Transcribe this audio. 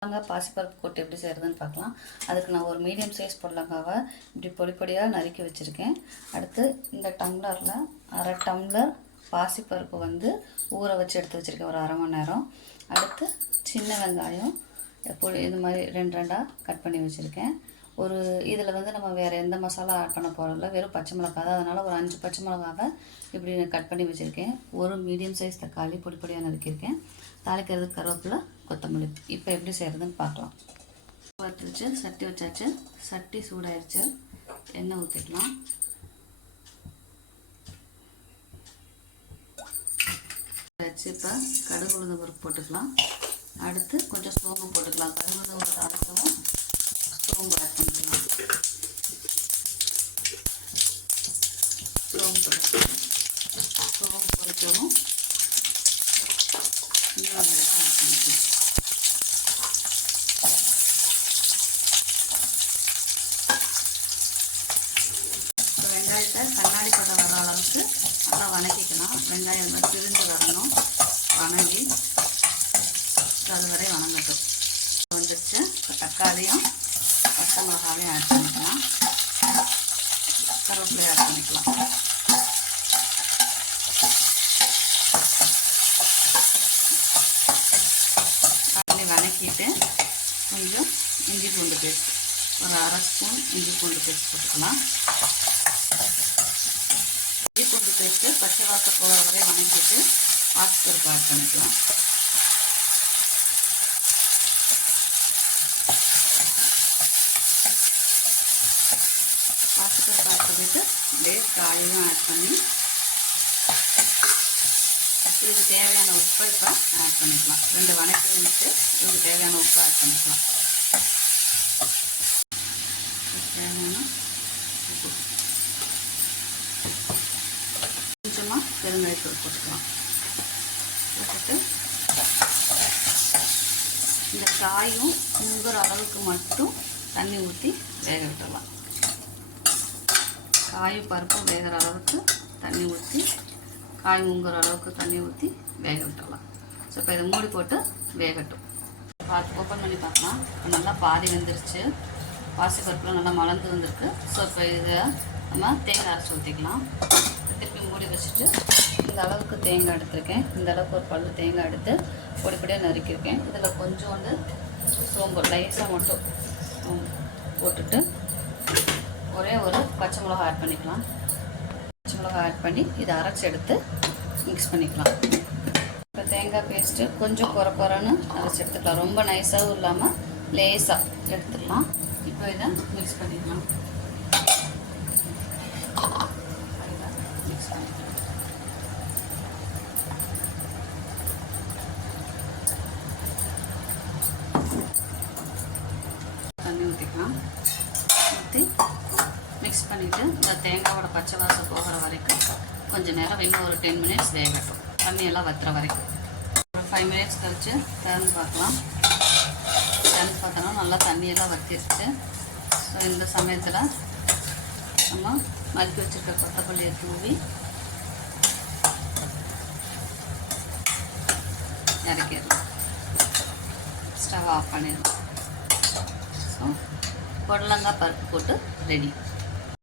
புடலங்காய் பாசிப்பருப்பு கொட்டு எப்படி செய்கிறதுன்னு பார்க்கலாம். அதுக்கு நான் ஒரு மீடியம் சைஸ் புடலங்காவை இப்படி பொடி பொடியாக நறுக்கி வச்சுருக்கேன். அடுத்து இந்த டம்ளரில் அரை டம்ளர் பாசிப்பருப்பு வந்து ஊற வச்சு எடுத்து வச்சுருக்கேன். ஒரு அரை மணி நேரம். அடுத்து சின்ன வெங்காயம் புளி இது மாதிரி ரெண்டு ரெண்டாக கட் பண்ணி வச்சுருக்கேன். ஒரு இதில் வந்து நம்ம வேறு எந்த மசாலா ஆட் பண்ண போகிறதில்ல வெறும் பச்சை மிளகா தான். அதனால் ஒரு அஞ்சு பச்சை மிளகாவை இப்படி கட் பண்ணி வச்சுருக்கேன். ஒரு மீடியம் சைஸ் தக்காளி பொடி பொடியாக நறுக்கியிருக்கேன் தாளிக்கிறது கருவேப்பிலை கொத்தமல்லி. இப்போ எப்படி செய்கிறதுன்னு பார்க்கலாம். வச்சுருச்சு சட்டி வச்சாச்சு. சட்டி சூடாயிருச்சு. எண்ணெய் ஊற்றிக்கலாம் வச்சு இப்போ கடுகு உளுந்து பருப்பு போட்டுக்கலாம். அடுத்து கொஞ்சம் சோம்பு போட்டுக்கலாம். கடுகு உளுந்து பருப்பு அடுத்தவும் சோம்பு ஆட் பண்ணிக்கலாம் சோம்பு போட்டுக்கலாம் சோம்பு இப்போ வெங்காயத்தை கண்ணாடி பதம் வர அளவுக்கு நல்லா வணக்கிக்கலாம் வெங்காயம் வந்து பிரிஞ்சு வரணும். வணங்கி அது வரை வணங்கட்டும். வந்துடுச்சு தக்காளியும் பச்சை மிளகாவையும் ஆட் பண்ணிக்கலாம். கருவேப்பிலையும் ஆட் பண்ணிக்கலாம். தக்காளி வணக்கிட்டு கொஞ்சம் இஞ்சி பூண்டு பேஸ்ட் ஒரு அரை ஸ்பூன் இஞ்சி பூண்டு பேஸ்ட் போட்டுக்கலாம். இஞ்சி பூண்டு பேஸ்ட்டு பச்சை வாசம் போகிற வரை வணக்கிட்டு வாசப்பருப்பு ஆட் பண்ணிக்கலாம். பாசிப்பருப்பு ஆட் பண்ணிவிட்டு அப்படியே காலையும் ஆட் பண்ணி இதுக்கு தேவையான உப்பை இப்போ ஆட் பண்ணிக்கலாம். ரெண்டு வணக்கம் வந்துட்டு இதுக்கு தேவையான உப்பை ஆட் பண்ணிக்கலாம். தேவையான உப்பு. கொஞ்சமாக பெருங்காயத்தூள் போட்டுக்கலாம். போட்டுட்டு இந்த காயும் முங்குற அளவுக்கு மட்டும் தண்ணி ஊற்றி வேக விட்டுடலாம். காயும் பருப்பும் வேகிற அளவுக்கு தண்ணி ஊற்றி காய் முங்குற அளவுக்கு தண்ணி ஊற்றி வேக விட்டுடலாம் ஸோ இப்போ இதை மூடி போட்டு வேகட்டும். பார்த்து ஓப்பன் பண்ணி பார்க்கலாம். இப்போ நல்லா பாதி வெந்துருச்சு. பாசி பருப்புலாம் நல்லா மலர்ந்து வந்திருக்கு. ஸோ இப்போ இதை நம்ம தேங்காய் அரைச்சி ஊற்றிக்கலாம் திருப்பி மூடி வச்சுட்டு இந்த அளவுக்கு தேங்காய் எடுத்திருக்கேன். இந்த அளவுக்கு ஒரு பல்லு தேங்காய் எடுத்து பொடி பொடியாக நறுக்கியிருக்கேன். இதில் கொஞ்சோண்டு சோம்பு லைஸாக மட்டும் போட்டுட்டு ஒரே ஒரு பச்சை மிளகா ஆட் பண்ணிக்கலாம். பச்சை மிளகா ஆட் பண்ணி இதை அரைச்சி எடுத்து மிக்ஸ் பண்ணிக்கலாம். இப்போ தேங்காய் பேஸ்ட்டு கொஞ்சம் குறை குறைன்னு அரைச்சி எடுத்துக்கலாம். ரொம்ப நைஸாகவும் இல்லாமல் லேஸாக எடுத்துக்கலாம். இப்போ இதை மிக்ஸ் பண்ணிக்கலாம். தண்ணி ஊற்றிக்கலாம் மிக்ஸ் பண்ணிவிட்டு இந்த தேங்காவோட பச்சை வாசம் போகிற வரைக்கும் கொஞ்சம் நேரம் இன்னும் ஒரு டென் மினிட்ஸ் வேகட்டும். தண்ணியெல்லாம் வற்றுற வரைக்கும். ஒரு ஃபைவ் மினிட்ஸ் கழித்து திறந்து பார்க்கலாம். திறந்து பார்த்தோன்னா நல்லா தண்ணியெல்லாம் வற்றிருச்சு ஸோ இந்த சமயத்தில் நம்ம மறுக்கி வச்சுருக்க கொத்தமல்லியை தூவி இறக்கிடலாம். ஸ்டவ் ஆஃப் பண்ணிடலாம். ஸோ புடலங்காய் பருப்பு போட்டு ரெடி